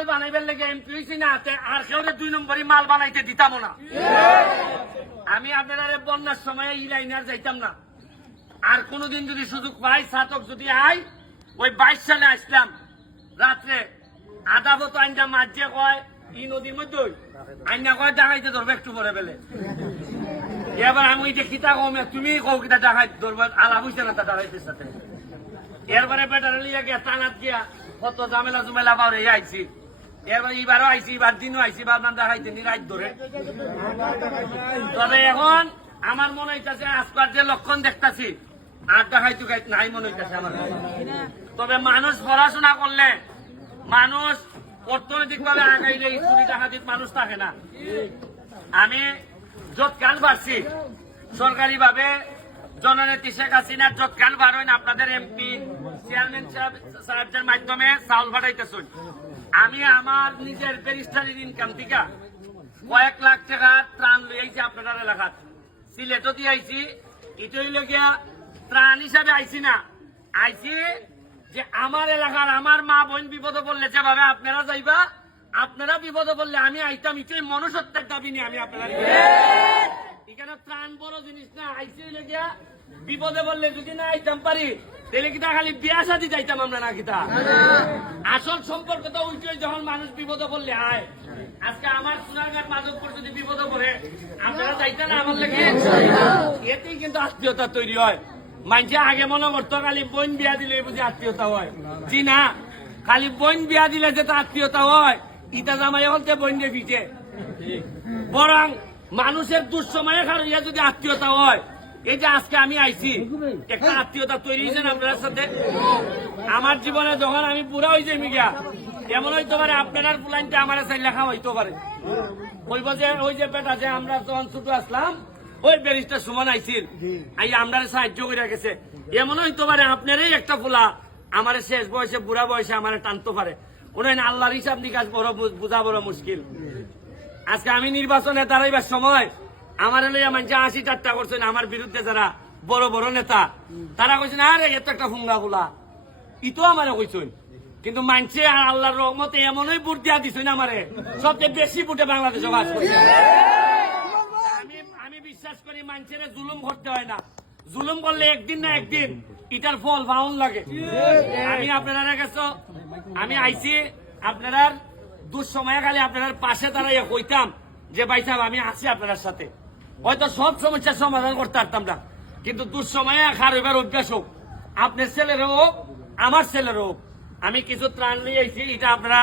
মাল বানাইবার লেগে এমপি হয়েছি না, আর কেউ 2 নম্বরই মাল বানাইতে দিতাম না। আমি আপনারা বন্যার সময় ই লাইনার যাইতাম না। আর কোনদিন যদি সুযোগ পাই, ছাতক যদি আই, ওই 22 সালে আসলাম রাত্রে আধা বত আইনটা মাঝে কয় ই নদীর মধ্যে আইনা কয় ডাকাইতে ধরবে একটু পরে বেলে। এবার আমি ওই যে খিতা কমে তুমি কৌ কিতা ডাকাই ধরবে, আলাপ হইছে না তা ডাকাইতের সাথে। এরপরে বেটারে লিয়ে গিয়া টানাত গিয়া কত ঝামেলা জুমেলা পাওয়া আইছি। এবার এবারও আইছি, এবার দিনও আইছি, বাবনান দেখাইতে নি রাত ধরে। তবে এখন আমার মনে হইতেছে আজকাল যে লক্ষণ দেখতেছি আর দেখাইতে নাই মনে হইতেছে আমার। তবে মানুষ পড়াশোনা করলে, মানুষ অর্থনৈতিক ভাবে আগাইলে চুরি ডাকাতির মানুষ থাকে না। আমি যৎকাল পারছি সরকারি ভাবে জননেত্রী শেখ হাসিনার যৎকাল পারেন আপনাদের এমপি চেয়ারম্যান সাহেবদের মাধ্যমে চাউল পাঠাইতেছেন। আমি আমার নিজের ব্যারিস্টারির ইনকাম থেকে কয়েক লাখ টাকা ত্রাণ লইয়াছি আপনাদের এলাকাত। সিলেটও দিয়ে আইছি, এটাই লগিয়া ত্রাণ হিসাবে আইছি না, আইছি যে আমার এলাকার আমার মা বোন বিপদে পড়লে যেভাবে আপনারা যাইবা, আপনারা বিপদে পড়লে আমি আইতাম, এটাই মনুষ্যত্বের দাবি নিয়ে আমি আপনারা এখানে ত্রাণ বড় জিনিস না। আইসি লেগিয়া বিপদে বললে যদি না আইতাম পারি, তাহলে কিতা খালি বিয়া শাদি যাইতাম আমরা না কিতা। আসল সম্পর্ক তো ওইটাই, যখন মানুষ বিপদে পড়লে আয়। আজকে আমার সোনারঘাট মাধবপুর যদি বিপদে পড়ে আপনারা যাইতেন না আমার লেগে, এতেই কিন্তু আত্মীয়তা তৈরি হয়। মানুষে আগে মনে করতো খালি বোন বিয়া দিলে বুঝি আত্মীয়তা হয়। জি না, খালি বোন বিয়া দিলে যেটা আত্মীয়তা হয়, ইটা জামাই হলতে বোন দিয়ে পিঠে। বরং মানুষের দুঃসময়ে খারিয়া যদি আত্মীয়তা হয়, এই যে আজকে আমি আইছি, একটা আত্মীয়তা তৈরি হয়েছে না আপনার সাথে। আমার জীবনে যখন আমি বুড়া হয়েছি মিগা, এমন হইতে পারে আপনার প্লানটা আমার চাই লেখা হইতে পারে। ওই বছর ওই যে বেটা যে আমরা যখন ছোট আসলাম, ওই ব্যারিস্টার সুমন আইছিল, আই আমরা সাহায্য করে গেছে। এমন হইতে পারে আপনারই একটা ফুলা আমার শেষ বয়সে বুড়া বয়সে আমার টানতে পারে। উনি আল্লাহর হিসাব নিকাশ বড় বোঝা বড় মুশকিল। আজকে আমি নির্বাচনে দাঁড়াইবার সময় আমার লইয়া মানুষ 80 ঠাট্টা করছেন। আমার বিরুদ্ধে যারা বড় বড় নেতা, তারা কইছেন আরে এত একটা ফুঙ্গা ফুলা, ইতো আমারে কইছেন। কিন্তু মানছে আল্লাহর রহমতে এমনই ভোট দিয়া দিছেন আমারে, সবচেয়ে বেশি ভোটে বাংলাদেশে বাস করছে। আমি বিশ্বাস করি মানুষের জুলুম করতে হয় না, জুলুম করলে একদিন না একদিন এটার ফল পাউন লাগে। আমি আপনারা কাছে আমি আইছি, আপনারা দুঃসময়ে খালি আপনার পাশে দাঁড়াইয়া কইতাম যে ভাই সাহেব আমি আছি আপনার সাথে। হয়তো সব সমস্যার সমাধান করতে পারতাম না, কিন্তু দুঃসময়ে খার হইবার অভ্যাস হোক, আপনার ছেলের হোক আমার ছেলের হোক, আমি কিছু ত্রাণ নিয়ে আইছি, এটা আপনারা